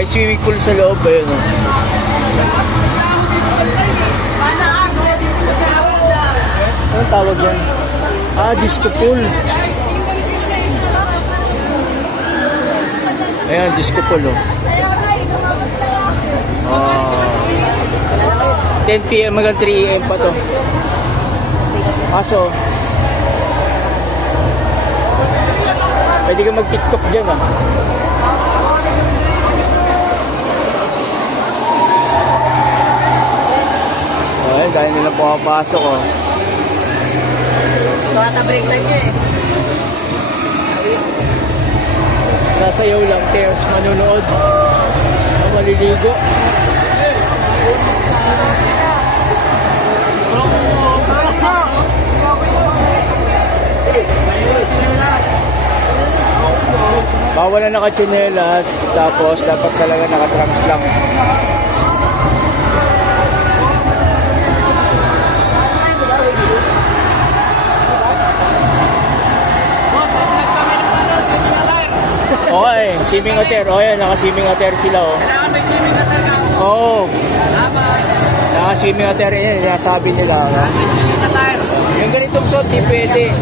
May swimming pool sa loob. Ayun oh. Anong tawag yan? Ah, disco pool. Ayan, disco pool oh. Ah. 10 p.m. hanggang 3 a.m. pa to. Kaso, pwede ka mag-tiktok dyan ah. Ayun, dahil nila pumapasok oh. Bata break time niya eh. Sasayaw lang, tears, manunood. Ang maliligo. Bawal na nakatsinelas, tapos dapat talaga nakatrunks lang. Okay, swimming attire. O yan, naka-swimming attire sila oh. Kailangan may swimming attire ka. Oo, oh, Dapat. naka-swimming attire yan, sinasabi nila. no? May swimming attire. Yung ganitong suot, di pwede.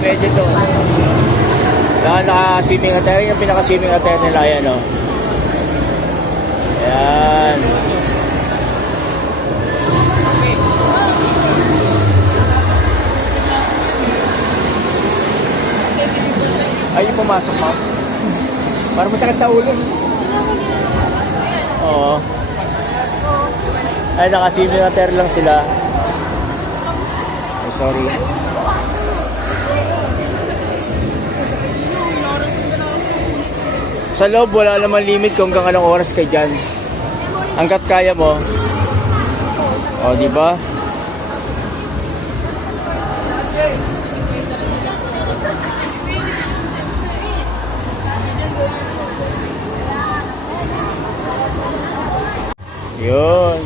Pwede to. Dahil naka-swimming attire, yung pinaka-swimming attire nila, yan o. Yan. Ay, yung pumasok, ma'am. Para masakit sa ulo. Oo. Ay, naka-swimming attire lang sila. Oh, sorry. Sa loob, wala naman limit kung hanggang anong oras ka dyan. Hanggat kaya mo. O, di ba? Yun.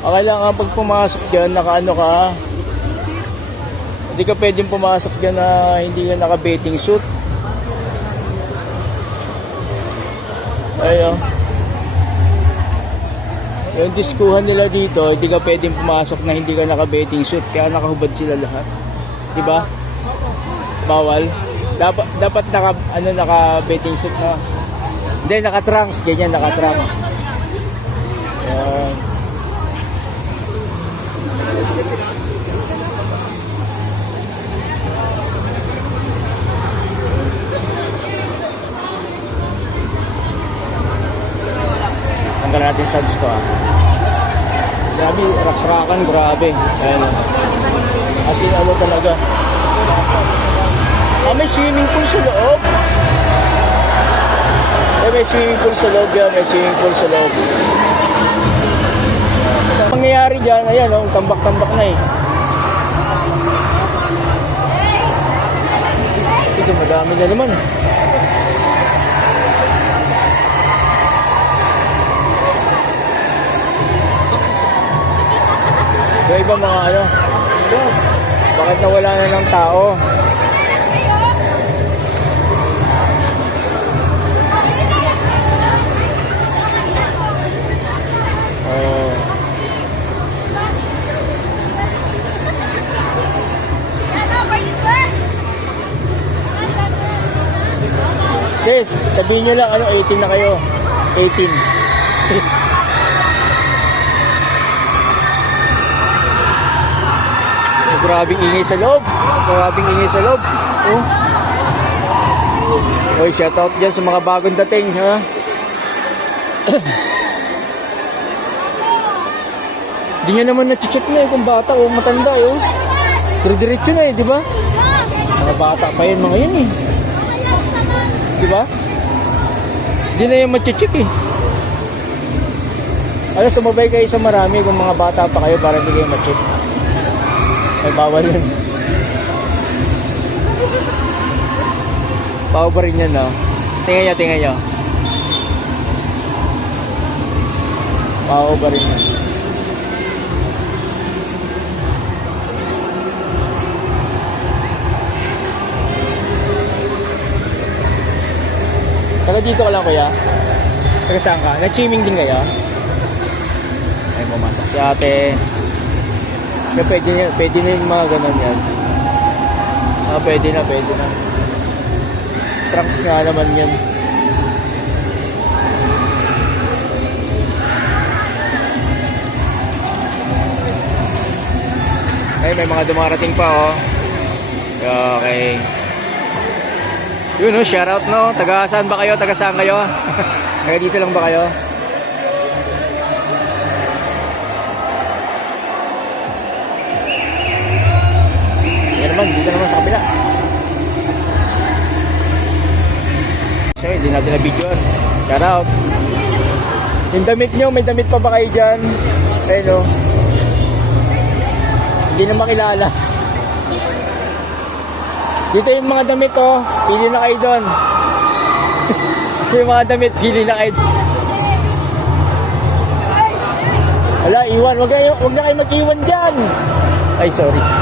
Ang kailangan pag pumasok dyan, nakaano ka, hindi ka pwedeng pumasok dyan na hindi ka naka-bathing suit. Ayun. Yung diskuhan nila dito, hindi ka pwedeng pumasok na hindi ka naka-bathing suit. Kaya nakahubad sila lahat. Di ba? Bawal. Dapat dapat naka ano naka-bathing suit na. Hindi naka-trunks, ganyan naka-trunks. Ayan. Tanggal natin suds to ah. Grabe, rak-rakan, grabe. Ayan. As ano talaga. Ah, may swimming pool sa loob. Eh, may swimming pool sa loob yan. May swimming pool sa loob. Sa pangyayari dyan, ayan oh, tambak-tambak na eh. Ito, madami na naman. Yung iba mga ano, bakit nawala na ng tao? Yes, sabihin nyo lang, ano, 18 na kayo. 18. Grabing ingay sa loob. Grabing ingay sa loob. Oh. Oy, shout out dyan sa mga bagong dating, ha? Hindi nyo naman na-check na eh kung bata o matanda eh. Oh. Dire-diretso na eh, di ba? Mga bata pa yan mga yun eh. Di ba? Hindi na yung ma-check eh. Alam, sumabay kayo sa marami kung mga bata pa kayo para hindi kayo ma-check. Ay, bawal yun. Bawal pa rin yan, no? Tingnan nyo, tingnan nyo. Bawal pa rin yan. Taga dito ka lang, kuya? Taga saan ka? Nag-swimming din kayo? Ay, pumasok si ate. Kaya pwede na, pwede na yung mga ganun yan. Ah, pwede na, pwede na. Trunks nga naman yan. Ay, may mga dumarating pa, oh. Okay. Yun, no, shoutout, no. Taga saan ba kayo? Taga saan kayo? Taga dito lang ba kayo? Yan naman, dito naman sa kabila. So, hindi natin na-videoan. Shoutout. Yung damit nyo, may damit pa ba kayo dyan? Ayun, no. Hindi na makilala. Dito yung mga damit, oh. Pili na kayo doon. yung mga damit, pili na kayo. Wala, iwan. Wag, kayo, wag na kayo mag-iwan dyan. Ay, sorry.